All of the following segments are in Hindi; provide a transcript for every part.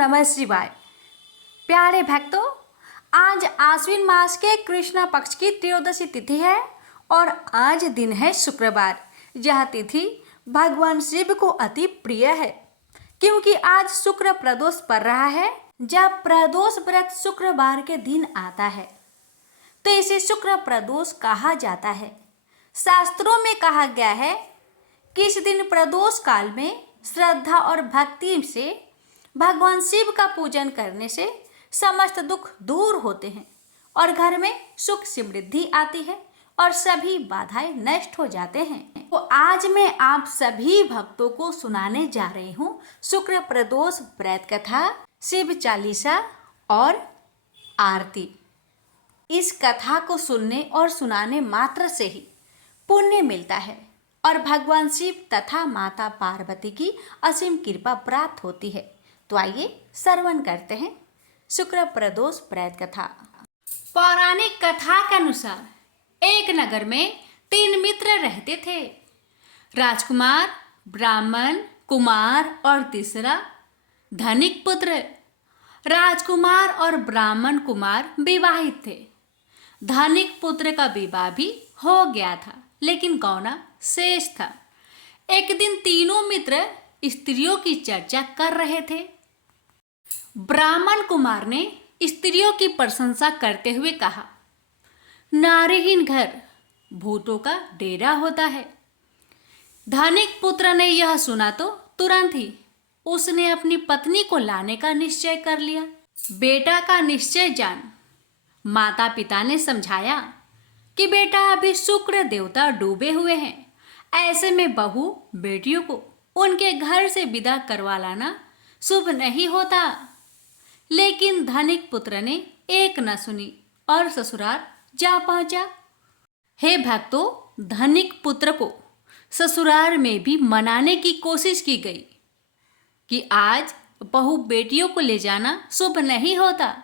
नमः शिवाय। प्यारे भक्तों, आज आश्विन मास के कृष्ण पक्ष की त्रयोदशी तिथि है और आज दिन है शुक्रवार। यह तिथि भगवान शिव को अति प्रिय है क्योंकि आज शुक्र प्रदोष पड़ रहा है। जब प्रदोष व्रत शुक्रवार के दिन आता है तो इसे शुक्र प्रदोष कहा जाता है। शास्त्रों में कहा गया है कि इस दिन प्रदोष काल में श्रद्धा और भक्ति से भगवान शिव का पूजन करने से समस्त दुख दूर होते हैं और घर में सुख समृद्धि आती है और सभी बाधाएं नष्ट हो जाते हैं। तो आज मैं आप सभी भक्तों को सुनाने जा रही हूँ शुक्र प्रदोष व्रत कथा, शिव चालीसा और आरती। इस कथा को सुनने और सुनाने मात्र से ही पुण्य मिलता है और भगवान शिव तथा माता पार्वती की असीम कृपा प्राप्त होती है। तो आइए श्रवण करते हैं शुक्र प्रदोष व्रत कथा। पौराणिक कथा के अनुसार एक नगर में 3 मित्र रहते थे, राजकुमार, ब्राह्मण कुमार और तीसरा धनिक पुत्र। राजकुमार और ब्राह्मण कुमार विवाहित थे। धनिक पुत्र का विवाह भी हो गया था, लेकिन गौना शेष था। एक दिन तीनों मित्र स्त्रियों की चर्चा कर रहे थे। ब्राह्मण कुमार ने स्त्रियों की प्रशंसा करते हुए कहा, नारीहीन घर भूतों का डेरा होता है। धनिक पुत्र ने यह सुना तो तुरंत ही उसने अपनी पत्नी को लाने का निश्चय कर लिया। बेटा का निश्चय जान माता पिता ने समझाया कि बेटा अभी शुक्र देवता डूबे हुए हैं, ऐसे में बहू बेटियों को उनके घर से विदा करवा लाना शुभ नहीं होता। लेकिन धनिक पुत्र ने एक न सुनी और ससुराल जा पहुंचा। हे भक्तों, धनिक पुत्र को ससुराल में भी मनाने की कोशिश की गई कि आज बहू बेटियों को ले जाना शुभ नहीं होता,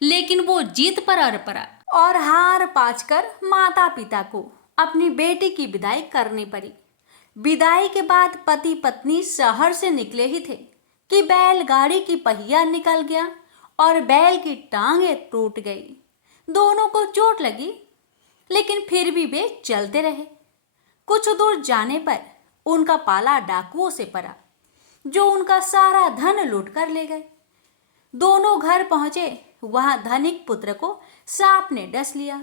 लेकिन वो जीत पर अड़ पड़ा और हार पाकर माता पिता को अपनी बेटी की विदाई करनी पड़ी। विदाई के बाद पति पत्नी शहर से निकले ही थे कि बैलगाड़ी की पहिया निकल गया और बैल की टांगें टूट गई। दोनों को चोट लगी, लेकिन फिर भी वे चलते रहे। कुछ दूर जाने पर उनका पाला डाकुओं से पड़ा, जो उनका सारा धन लूट कर ले गए। दोनों घर पहुंचे, वहां धनिक पुत्र को सांप ने डस लिया।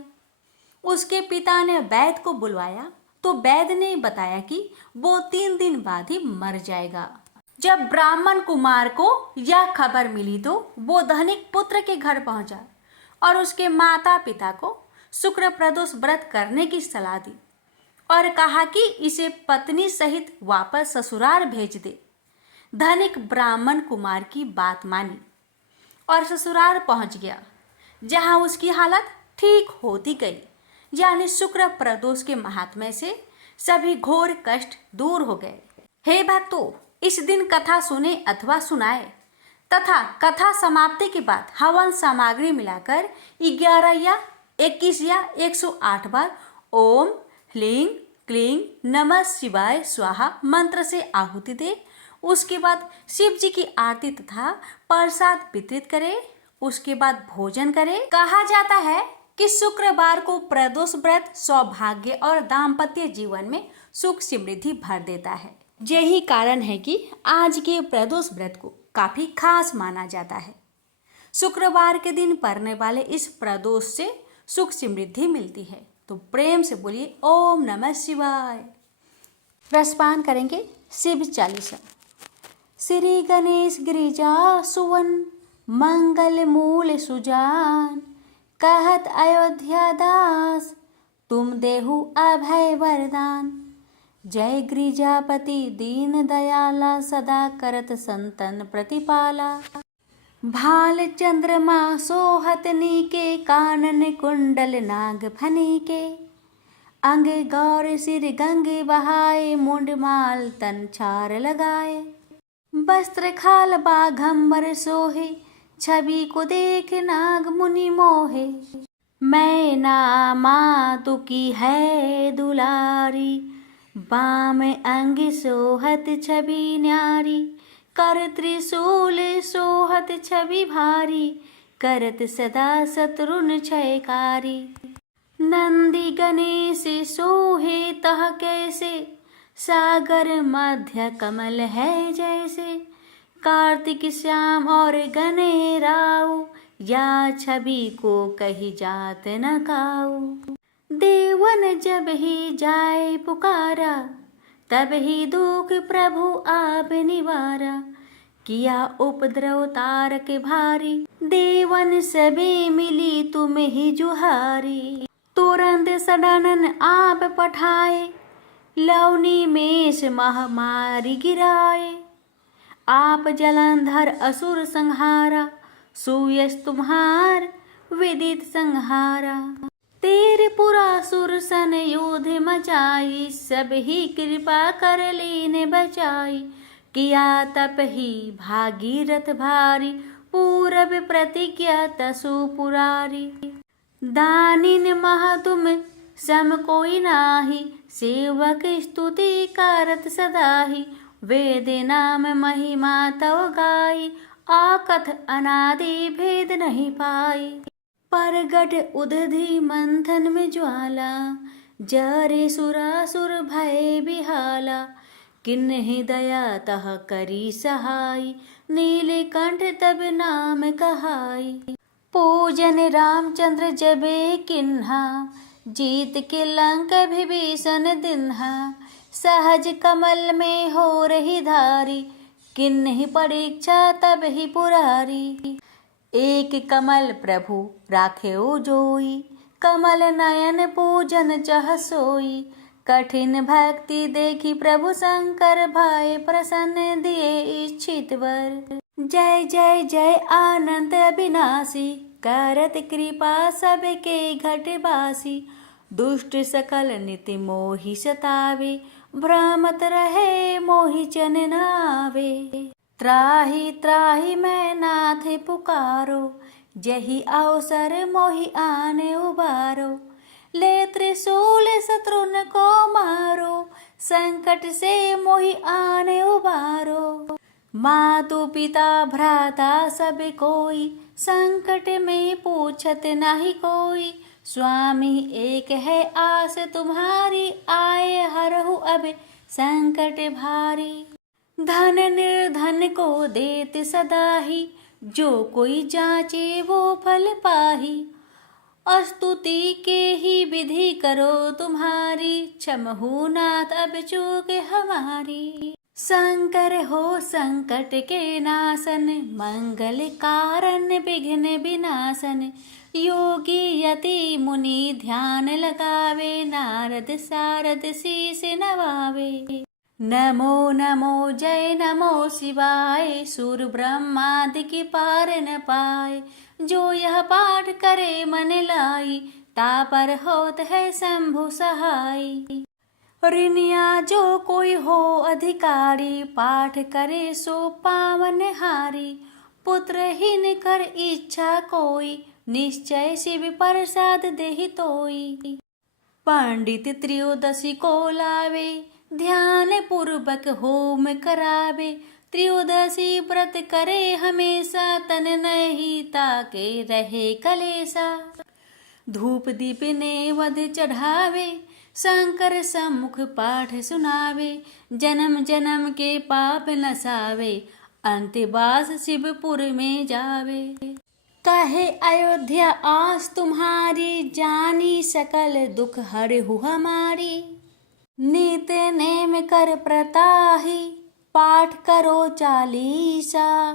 उसके पिता ने वैद्य को बुलवाया तो वैद्य ने बताया कि वो 3 दिन बाद ही मर जाएगा। जब ब्राह्मण कुमार को यह खबर मिली तो वो धनिक पुत्र के घर पहुंचा और उसके माता पिता को शुक्र प्रदोष व्रत करने की सलाह दी और कहा कि इसे पत्नी सहित वापस ससुराल भेज दे। धनिक ब्राह्मण कुमार की बात मानी और ससुराल पहुंच गया, जहां उसकी हालत ठीक होती गई। यानी शुक्र प्रदोष के महात्म्य से सभी घोर कष्ट दूर हो गए। हे भक्तों, इस दिन कथा सुने अथवा सुनाए तथा कथा समाप्ति के बाद हवन सामग्री मिलाकर 11 या 21 या 108 बार ओम ह्लीं क्लीं नमः शिवाय स्वाहा मंत्र से आहुति दे। उसके बाद शिव जी की आरती तथा प्रसाद वितरित करें। उसके बाद भोजन करें। कहा जाता है कि शुक्रवार को प्रदोष व्रत सौभाग्य और दाम्पत्य जीवन में सुख समृद्धि भर देता है। यही कारण है कि आज के प्रदोष व्रत को काफी खास माना जाता है। शुक्रवार के दिन पड़ने वाले इस प्रदोष से सुख समृद्धि मिलती है। तो प्रेम से बोलिए ओम नमः शिवाय। रसपान करेंगे शिव चालीसा। श्री गणेश गिरिजा सुवन मंगल मूल सुजान, कहत अयोध्या दास तुम देहु अभय वरदान। जय गिरिजापति दीन दयाला, सदा करत संतन प्रतिपाला। भाल चंद्रमा सोहत नीके, कानन कुंडल नाग फनीके। अंग गौर सिर गंगे बहाए, मुंड माल तन छार लगाए। वस्त्र खाल बाघंबर सोहे, छवि को देख नाग मुनि मोहे। मैना मातु की है दुलारी, बाम अंग सोहत छवि न्यारी। कर त्रिशूल सोहत आवत छवि भारी, करत सदा शत्रुन क्षयकारी। नंदी गणेश सोहे तह कैसे, सागर मध्य कमल है जैसे। कार्तिक श्याम और गणेराऊ, या छवि को कही जात न काऊ। देवन जब ही जाए पुकारा, तब ही दुख प्रभु आप निवारा। किया उपद्रव तारक भारी, देवन सभी मिली तुम ही जुहारी। तुरंत सडानन आप पठाए, लवनी मेष महामारी गिराए। आप जलंधर असुर संहारा, सुयश तुम्हार विदित संहारा। तेरे पुरासुर सन युद्ध मचाई, सब ही कृपा कर लीने बचाई। किया तप ही भागीरथ भारी, पूरब प्रतिज्ञा तसु पुरारी। दानिन महा तुम सम कोई नाही, सेवक स्तुति करत सदाही। वेद नाम महिमा तव गाई, आकथ अनादि भेद नहीं पाई। परगट उदधि मंथन में ज्वाला, जरे सुरासुर भय बिहाला। किन्हि दया तह करी सहाय, नीलकंठ तब नाम कहाई। पूजन रामचंद्र जबे किन्हा, जीत के लंक विभीषण दिन्हा। सहज कमल में हो रही धारी, किन्हि परीक्षा तब ही पुरारी। एक कमल प्रभु राखे जोई, कमल नयन पूजन चह सोई। कठिन भक्ति देखी प्रभु शंकर, भाई प्रसन्न दिए इच्छित वर। जय जय जय आनंद अविनाशी, करत कृपा सबके घटवासी। दुष्ट सकल निति मोहि सतावे, भ्रमत रहे मोहि चन नावे। त्राहि त्राहि मैं नाथ पुकारो, जही अवसर मोहि आने उबारो। ले त्रिशूल शत्रुन को मारो, संकट से मोहि आने उबारो। मातु पिता भ्राता सब कोई, संकट में पूछत नहीं कोई। स्वामी एक है आस तुम्हारी, आए हरहु अब संकट भारी। धन निर्धन को देत सदाही, जो कोई जाचे वो फल पाही। स्तुति के ही विधि करो तुम्हारी, क्षमहु नाथ अब चूक हमारी। शंकर हो संकट के नाशन, मंगल कारण विघ्न विनाशन। योगी यति मुनि ध्यान लगावे, नारद सारद शीस नवावे। नमो नमो जय नमो शिवाय, सुर ब्रह्मादि की पार न पाए। जो यह पाठ करे मन लाई, तापर होत है शंभु सहाय। ऋणिया जो कोई हो अधिकारी, पाठ करे सो पावन हारी। पुत्रहीन कर इच्छा कोई, निश्चय शिव प्रसाद देहि तोई। पंडित त्रयोदशी को लावे, ध्यान पूर्वक होम करावे। त्रयोदशी व्रत करे हमेशा, तन नहीं ताके रहे कलेसा। धूप दीप नेवद चढ़ावे, शंकर सम्मुख पाठ सुनावे। जन्म जन्म के पाप नसावे, अंतवास शिवपुर में जावे। कहे अयोध्या आस तुम्हारी, जानी सकल दुख हरहु हमारी। नित नेम कर प्रताहि, पाठ करो चालीसा।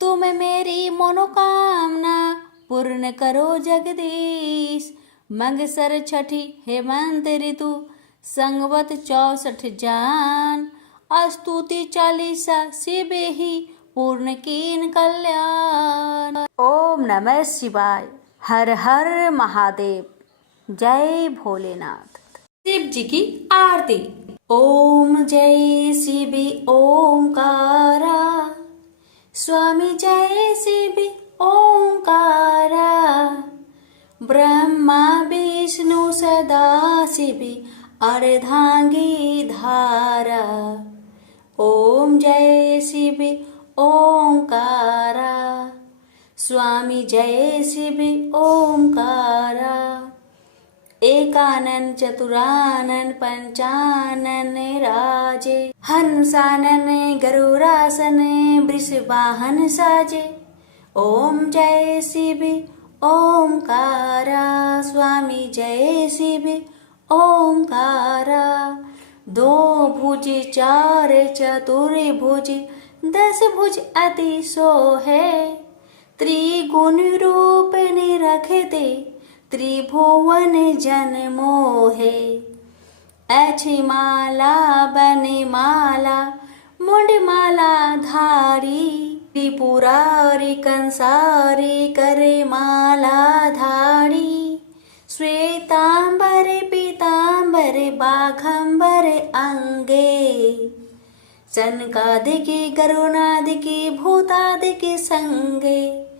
तुम मेरी मनोकामना, पूर्ण करो जगदीश। मंगसर छठी हेमंत ऋतु, संगवत 64 जान। स्तुति चालीसा शिव ही, पूर्ण कीन कल्याण। ओम नमः शिवाय। हर हर महादेव। जय भोलेनाथ। शिव जी की आरती। ओम जय शिव ओंकारा, स्वामी जय शिव ओंकारा। ब्रह्मा विष्णु सदा शिव, अर्धांगी धारा। ओम जय शिव ओंकारा। स्वामी जय शिव ओंकारा। एकानन चतुरानन पंचानन राजे, हंसानन गरुड़ासन वृषवाहन साजे। ओम जय शिव ओंकारा, स्वामी जय शिव ओंकारा। दो भुज चार चतुर्भुज, 10 भुज अति सोहे। त्रिगुण रूप निरखते, त्रिभुवन जन मोहे। ऐछि माला बने माला, मुंड माला धारी। त्रिपुरारी कंसारी करे माला धारी। श्वेतांबर पीतांबर बाघंबर अंगे। सनकादिकी गरुणादिकी भूतादिकी संगे।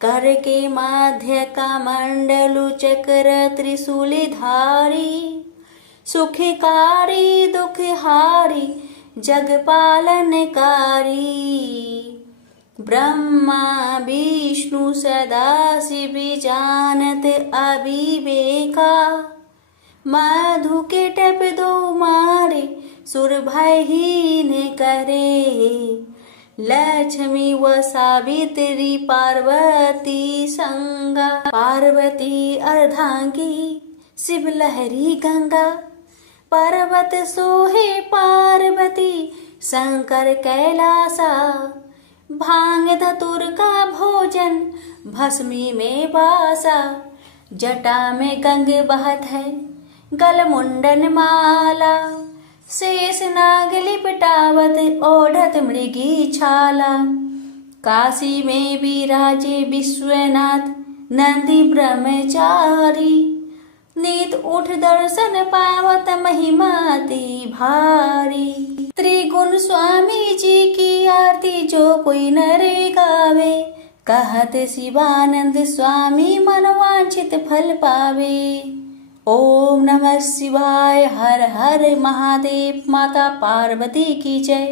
कर के माध्य का मंडलु चक्र त्रिशूली धारी। सुखकारी दुखहारी जगपालनकारी। ब्रह्मा विष्णु सदा शिव जानत अविवेका। मधु के टप दो मारे, सुर भयहीन करे। लक्ष्मी व सावित्री पार्वती संगा। पार्वती अर्धांगी, शिव लहरी गंगा। पर्वत सोहे पार्वती, शंकर कैलासा। भांग धतुर का भोजन, भस्मी में बासा। जटा में गंग बहत है, गल मुंडन माला। शेष नाग लिपटावत, ओढ़त मृगी छाला। काशी में विराजे विश्वनाथ, नंदी ब्रह्मचारी। नीत उठ दर्शन पावत, महिमा अति भारी। त्रिगुण स्वामी जी की आरती, जो कोई नरे गावे। कहत शिवानंद स्वामी, मनवांछित फल पावे। ओम नमः शिवाय, हर हर महादेव। माता पार्वती की जय।